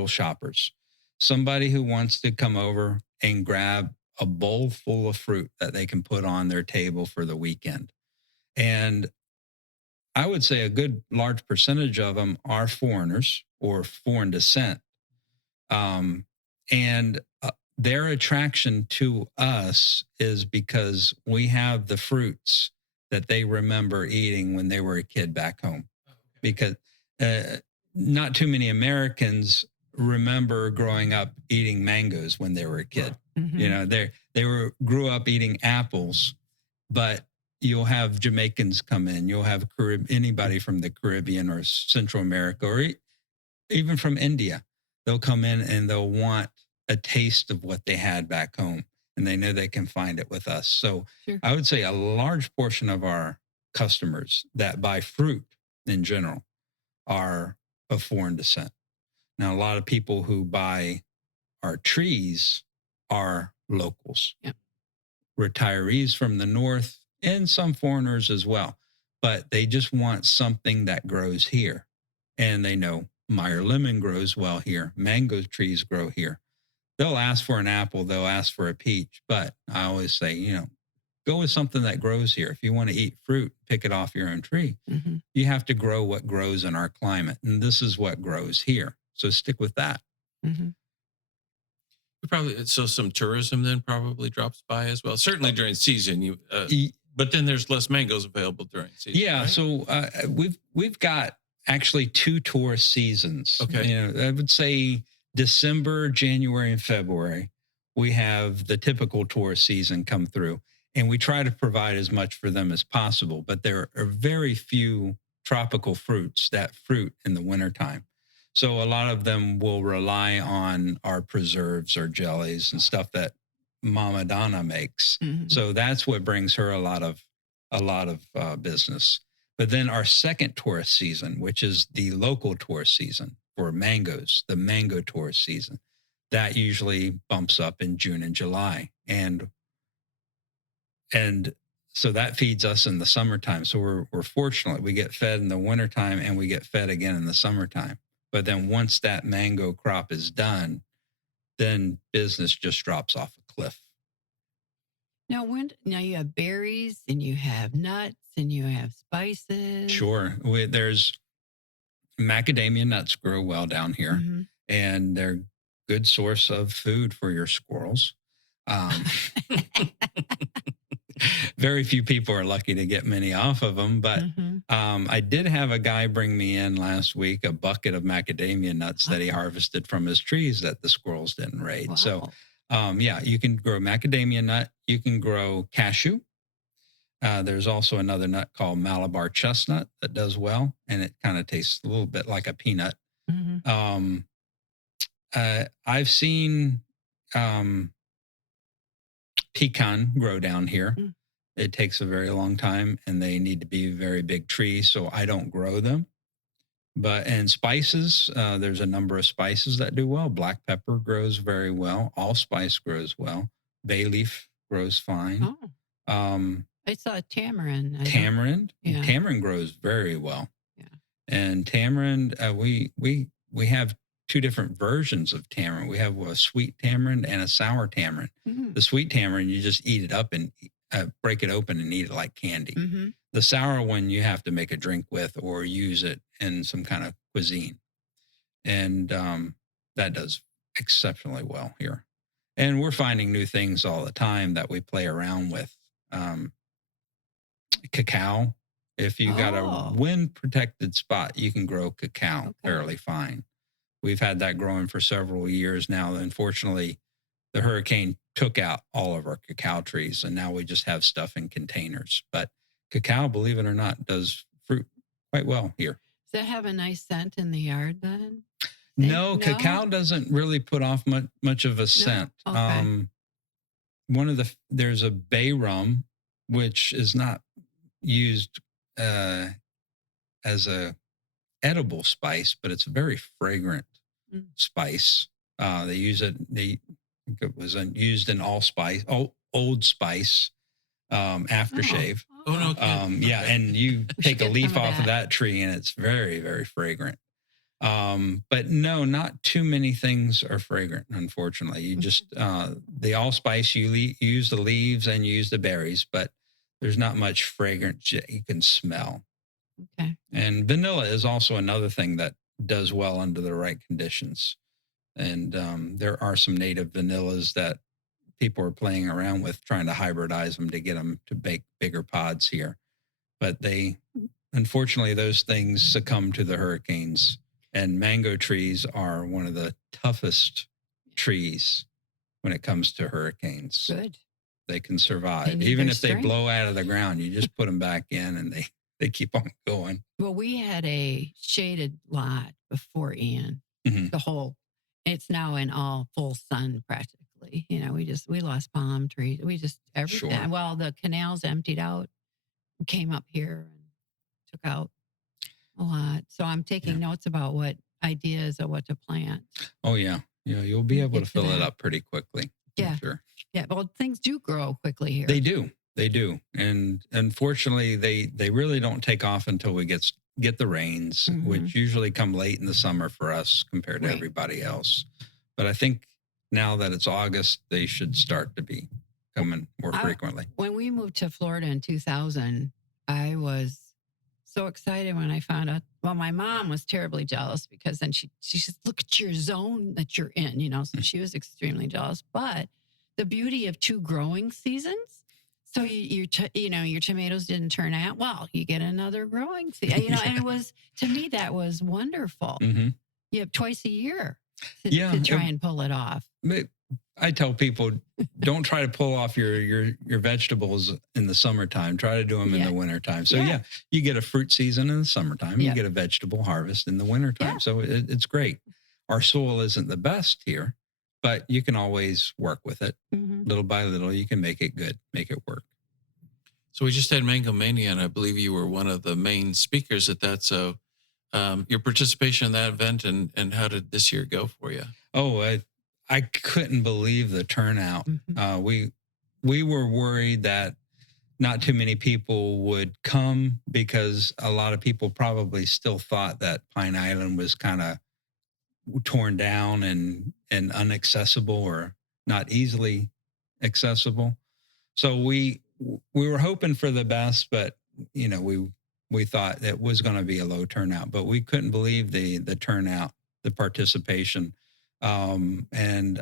shoppers. Somebody who wants to come over and grab a bowl full of fruit that they can put on their table for the weekend. And I would say a good large percentage of them are foreigners or foreign descent. Um, and their attraction to us is because we have the fruits that they remember eating when they were a kid back home. Because uh, not too many Americans remember growing up eating mangoes when they were a kid. Mhm. You know, they grew up eating apples, but you'll have Jamaicans come in, you'll have anybody from the Caribbean or Central America, or even from India. They'll come in and they'll want a taste of what they had back home, and they know they can find it with us. So Sure. I would say a large portion of our customers that buy fruit in general are of foreign descent. Now, a lot of people who buy our trees are locals, Yep. retirees from the north, and some foreigners as well. But they just want something that grows here. And they know Meyer lemon grows well here, mango trees grow here. They'll ask for an apple, they'll ask for a peach. But I always say, go with something that grows here. If you want to eat fruit, pick it off your own tree. Mm-hmm. You have to grow what grows in our climate. And this is what grows here. So stick with that. Mm-hmm. So some tourism then probably drops by as well. Certainly during season, but then there's less mangoes available during season. Yeah, right? so we've got actually 2 tourist seasons. Okay. I would say December, January, and February. We have the typical tourist season come through, and we try to provide as much for them as possible. But there are very few tropical fruits that fruit in the wintertime. So a lot of them will rely on our preserves or jellies and stuff that Mama Donna makes. Mm-hmm. So that's what brings her a lot of business. But then our second tourist season, which is the local tourist season for mangoes, the mango tourist season, that usually bumps up in June and July. And so that feeds us in the summertime. So we're fortunate. We get fed in the wintertime and we get fed again in the summertime. But then once that mango crop is done, then business just drops off a cliff. Now you have berries and you have nuts and you have spices. Sure. There's macadamia nuts grow well down here, Mm-hmm. and they're good source of food for your squirrels. Very few people are lucky to get many off of them, but Mm-hmm. I did have a guy bring me in last week a bucket of macadamia nuts that he harvested from his trees that the squirrels didn't raid. Wow. So, you can grow macadamia nut. You can grow cashew. There's also another nut called Malabar chestnut that does well, and it kind of tastes a little bit like a peanut. Mm-hmm. I've seen pecan grow down here. Mm. It takes a very long time, and they need to be very big trees, so I don't grow them. And spices, there's a number of spices that do well. Black pepper grows very well. Allspice grows well. Bay leaf grows fine. Oh, I saw tamarind. Tamarind, Yeah. Tamarind grows very well. Yeah. And tamarind, we have 2 different versions of tamarind. We have a sweet tamarind and a sour tamarind. Mm-hmm. The sweet tamarind, you just eat it up and break it open and eat it like candy. Mm-hmm. The sour one, you have to make a drink with or use it in some kind of cuisine. And that does exceptionally well here. And we're finding new things all the time that we play around with. Cacao. If you got a wind protected spot, you can grow cacao fairly fine. We've had that growing for several years now. Unfortunately, the hurricane took out all of our cacao trees, and now we just have stuff in containers. But cacao, believe it or not, does fruit quite well here. Does that have a nice scent in the yard then? No, cacao doesn't really put off much of a scent. Okay. There's a bay rum, which is not used as a edible spice, but it's a very fragrant spice. They use it. It was used in Old Spice aftershave. Oh no. Yeah, and you take a get leaf some of off of that. that tree, and it's very, very fragrant. But no, not too many things are fragrant. Unfortunately, you just the allspice. You use the leaves and you use the berries, but there's not much fragrance that you can smell. Okay. And vanilla is also another thing that does well under the right conditions. And there are some native vanillas that people are playing around with, trying to hybridize them to get them to bake bigger pods here. But unfortunately, those things succumb to the hurricanes. And mango trees are one of the toughest trees when it comes to hurricanes. Good. They can survive. They Even their if they strength. blow out of the ground, you just put them back in and they keep on going. Well, we had a shaded lot before Ian. It's now in all full sun practically. We lost palm trees. We just everything. Sure. Well, the canals emptied out, came up here and took out a lot. So I'm taking notes about what ideas of what to plant. Oh yeah. You'll be able to Get to fill it that. up pretty quickly. Yeah. Sure. Yeah. Well, things do grow quickly here. They do. And unfortunately, they really don't take off until we get the rains, which usually come late in the summer for us compared to Right. everybody else. But I think now that it's August, they should start to be coming more frequently. When we moved to Florida in 2000, I was so excited when I found out. Well, my mom was terribly jealous because then she says, "Look at your zone that you're in," So she was extremely jealous. But the beauty of 2 growing seasons. So your tomatoes didn't turn out well. You get another growing season. And it was, to me, that was wonderful. You have twice a year to try and pull it off. I tell people, don't try to pull off your vegetables in the summertime. Try to do them in the wintertime. So you get a fruit season in the summertime. You get a vegetable harvest in the wintertime. So it's great. Our soil isn't the best here, but you can always work with it. Little by little, you can make it good, make it work. So we just had Mango Mania, and I believe you were one of the main speakers at that. So your participation in that event, and how did this year go for you? Oh, I couldn't believe the turnout. We were worried that not too many people would come because a lot of people probably still thought that Pine Island was kind of torn down and inaccessible or not easily accessible. So we were hoping for the best, but we thought it was going to be a low turnout, but we couldn't believe the turnout, the participation. And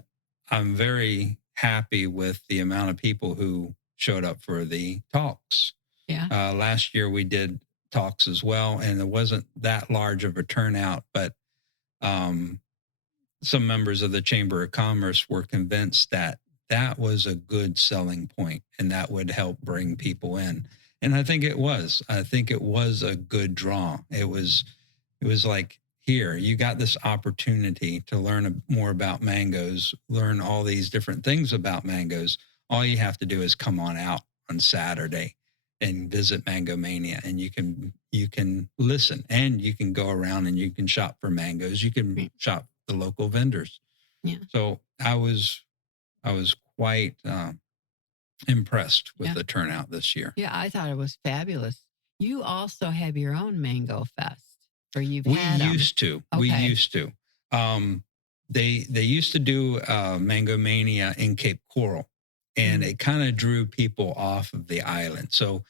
I'm very happy with the amount of people who showed up for the talks. Yeah. Last year we did talks as well, and it wasn't that large of a turnout, but some members of the Chamber of Commerce were convinced that was a good selling point and that would help bring people in. And I think it was. I think it was a good draw. It was like, here, you got this opportunity to learn more about mangoes, learn all these different things about mangoes. All you have to do is come on out on Saturday and visit Mango Mania, and you can listen, and you can go around and you can shop for mangoes. You can shop the local vendors. Yeah. So I was quite impressed with the turnout this year. Yeah, I thought it was fabulous. You also have your own Mango Fest. Or we used to. They used to do Mango Mania in Cape Coral, and it kind of drew people off of the island. So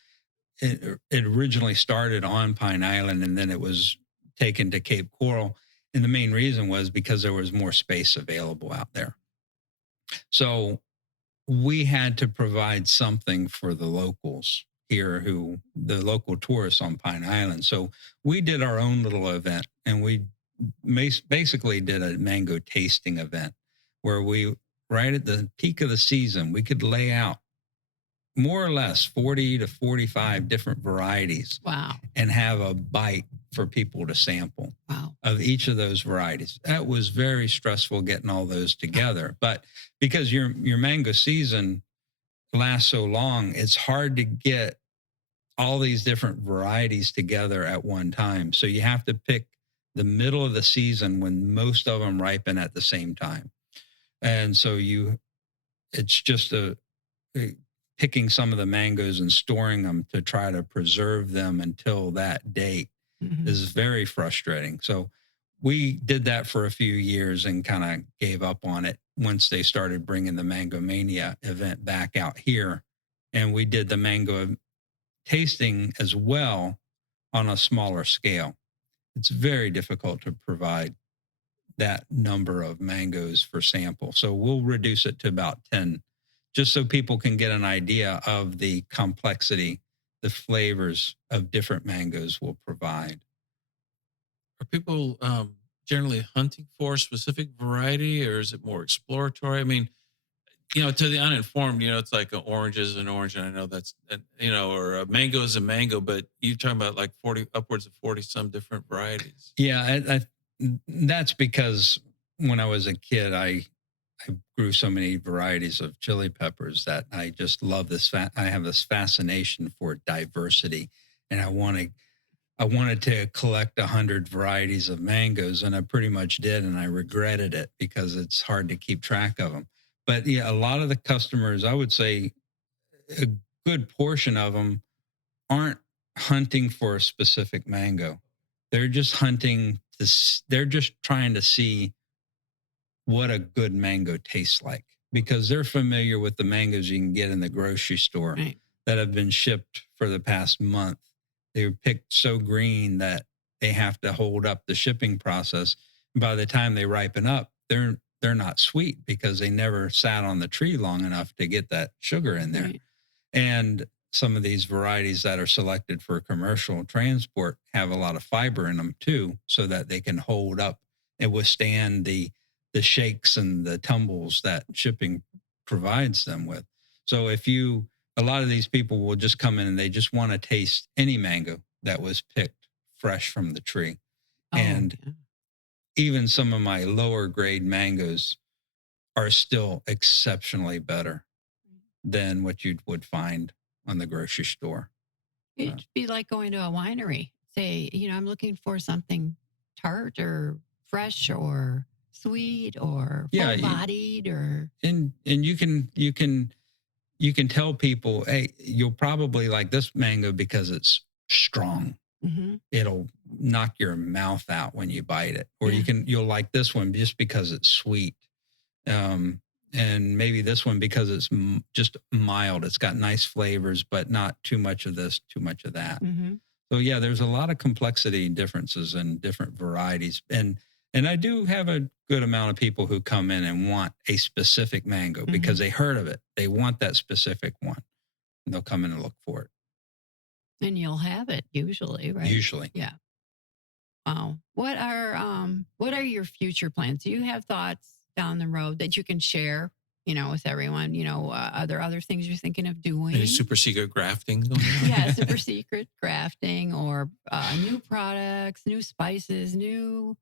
it originally started on Pine Island, and then it was taken to Cape Coral. And the main reason was because there was more space available out there. So we had to provide something for the locals here, the local tourists on Pine Island. So we did our own little event, and we basically did a mango tasting event where we, right at the peak of the season, we could lay out more or less 40 to 45 different varieties Wow. and have a bite for people to sample Wow. of each of those varieties. That was very stressful getting all those together. But because your mango season lasts so long, it's hard to get all these different varieties together at one time. So you have to pick the middle of the season when most of them ripen at the same time. And so it's just picking some of the mangoes and storing them to try to preserve them until that date is very frustrating. So we did that for a few years and kind of gave up on it once they started bringing the Mango Mania event back out here. And we did the mango tasting as well on a smaller scale. It's very difficult to provide that number of mangoes for sample. So we'll reduce it to about 10, just so people can get an idea of the complexity, the flavors of different mangoes will provide. Are people generally hunting for a specific variety, or is it more exploratory? I mean, to the uninformed, it's like an orange is an orange, and I know that's, or a mango is a mango, but you're talking about like 40, upwards of 40 some different varieties. Yeah, that's because when I was a kid, I grew so many varieties of chili peppers that I just love this. I have this fascination for diversity, and I wanted to collect 100 varieties of mangoes, and I pretty much did, and I regretted it because it's hard to keep track of them. But yeah, a lot of the customers, I would say a good portion of them aren't hunting for a specific mango. They're just they're just trying to see what a good mango tastes like, because they're familiar with the mangoes you can get in the grocery store that have been shipped for the past month. They were picked so green that they have to hold up the shipping process. And by the time they ripen up, they're not sweet because they never sat on the tree long enough to get that sugar in there. Right. And some of these varieties that are selected for commercial transport have a lot of fiber in them too, so that they can hold up and withstand the shakes and the tumbles that shipping provides them with. So a lot of these people will just come in and they just want to taste any mango that was picked fresh from the tree. And even some of my lower grade mangoes are still exceptionally better than what you would find on the grocery store. It'd be like going to a winery. Say, I'm looking for something tart or fresh or sweet or full-bodied and you can tell people, hey, you'll probably like this mango because it's strong. It'll knock your mouth out when you bite it. Or you'll like this one just because it's sweet. And maybe this one because it's just mild. It's got nice flavors, but not too much of this, too much of that. So yeah, there's a lot of complexity differences in different varieties. And I do have a good amount of people who come in and want a specific mango because they heard of it. They want that specific one. And they'll come in and look for it. And you'll have it usually, right? Usually. Yeah. Wow. What are your future plans? Do you have thoughts down the road that you can share, with everyone? Are there other things you're thinking of doing? Any super secret grafting going on? Yeah, super secret grafting or new products, new spices, new.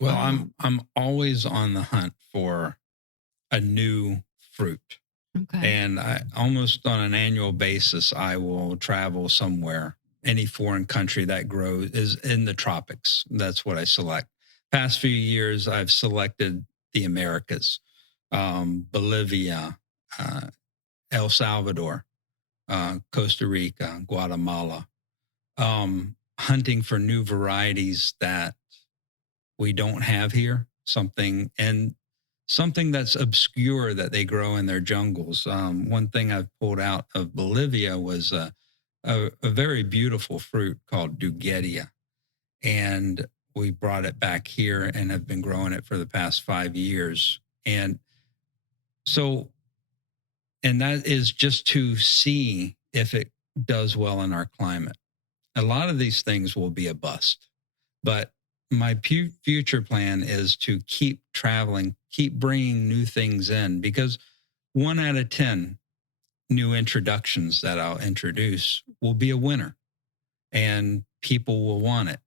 Well, I'm always on the hunt for a new fruit. Okay. And I almost on an annual basis, I will travel somewhere, any foreign country that grows is in the tropics. That's what I select. Past few years, I've selected the Americas, Bolivia, El Salvador, Costa Rica, Guatemala, hunting for new varieties that we don't have here, something that's obscure that they grow in their jungles. One thing I've pulled out of Bolivia was a very beautiful fruit called Dugetia. And we brought it back here and have been growing it for the past 5 years. And that is just to see if it does well in our climate. A lot of these things will be a bust, but my future plan is to keep traveling, keep bringing new things in, because 1 out of 10 new introductions that I'll introduce will be a winner, and people will want it.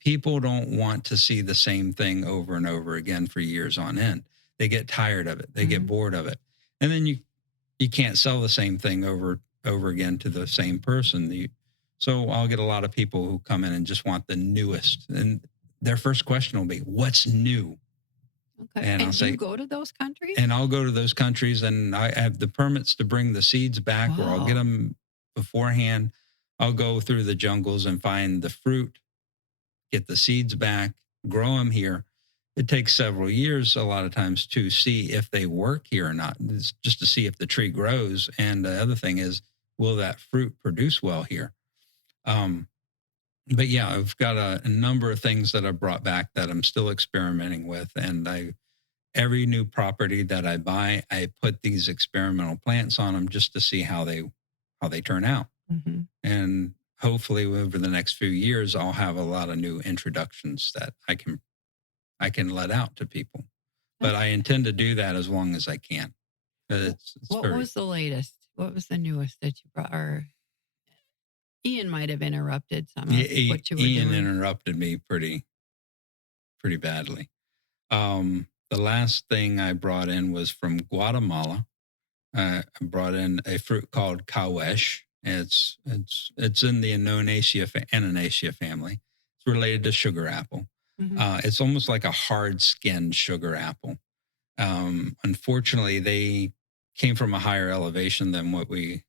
People don't want to see the same thing over and over again for years on end. They get tired of it. They get bored of it. And then you can't sell the same thing over again to the same person. So I'll get a lot of people who come in and just want the newest. And their first question will be, what's new? Okay. And I'll say, you go to those countries? And I'll go to those countries, and I have the permits to bring the seeds back, or I'll get them beforehand. I'll go through the jungles and find the fruit, get the seeds back, grow them here. It takes several years a lot of times to see if they work here or not. It's just to see if the tree grows. And the other thing is, will that fruit produce well here? But yeah, I've got a number of things that I brought back that I'm still experimenting with. And every new property that I buy, I put these experimental plants on them just to see how they turn out. Mm-hmm. And hopefully over the next few years, I'll have a lot of new introductions that I can let out to people. But I intend to do that as long as I can. What was the latest? What was the newest that you brought? Or Ian might have interrupted some of what you were doing. Ian interrupted me pretty badly. The last thing I brought in was from Guatemala. I brought in a fruit called kawesh. It's in the Ananaceae family. It's related to sugar apple. Mm-hmm. It's almost like a hard-skinned sugar apple. Unfortunately, they came from a higher elevation than what we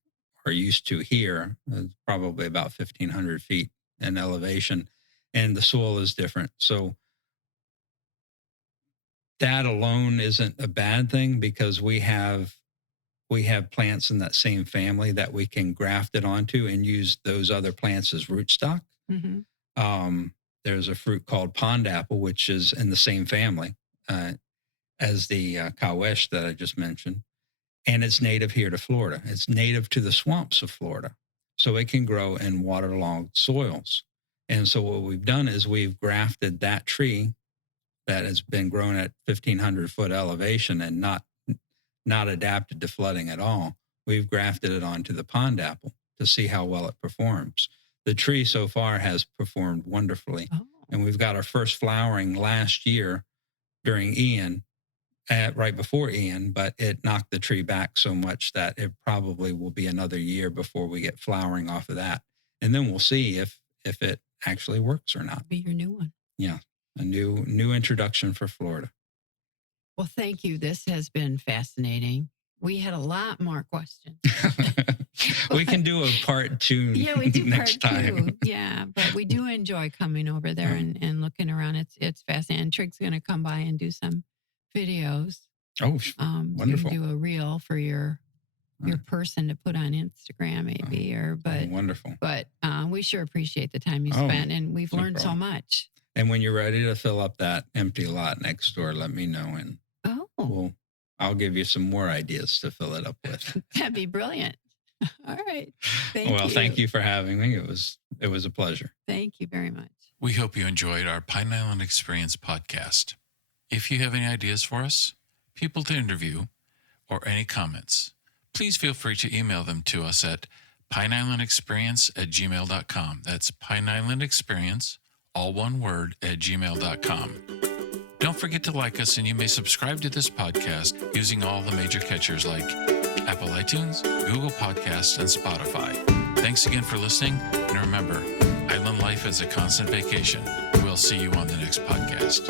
are used to here. It's probably about 1,500 feet in elevation, and the soil is different. So that alone isn't a bad thing, because we have plants in that same family that we can graft it onto and use those other plants as rootstock. Mm-hmm. There's a fruit called pond apple, which is in the same family as the kawesh that I just mentioned. And it's native here to Florida. It's native to the swamps of Florida. So it can grow in waterlogged soils. And so what we've done is we've grafted that tree that has been grown at 1,500 foot elevation and not adapted to flooding at all. We've grafted it onto the pond apple to see how well it performs. The tree so far has performed wonderfully. Oh. And we've got our first flowering last year during Ian, right before Ian, but it knocked the tree back so much that it probably will be another year before we get flowering off of that. And then we'll see if it actually works or not. Be your new one. Yeah, a new introduction for Florida. Well, thank you. This has been fascinating. We had a lot more questions. We can do a part 2 yeah, we do next part time. 2. Yeah, but we do enjoy coming over there and looking around. It's fascinating. And Trig's going to come by and do some videos. Oh, wonderful. Do a reel for your person to put on Instagram, maybe. Wonderful. But we sure appreciate the time you spent, and we've learned so much. And when you're ready to fill up that empty lot next door, let me know, and I'll give you some more ideas to fill it up with. That'd be brilliant. All right. Thank you. Well, thank you for having me. It was a pleasure. Thank you very much. We hope you enjoyed our Pine Island Experience podcast. If you have any ideas for us, people to interview, or any comments, please feel free to email them to us at pineislandexperience@gmail.com. That's pineislandexperience, all one word, @gmail.com. Don't forget to like us, and you may subscribe to this podcast using all the major catchers like Apple iTunes, Google Podcasts, and Spotify. Thanks again for listening, and remember, island life is a constant vacation. We'll see you on the next podcast.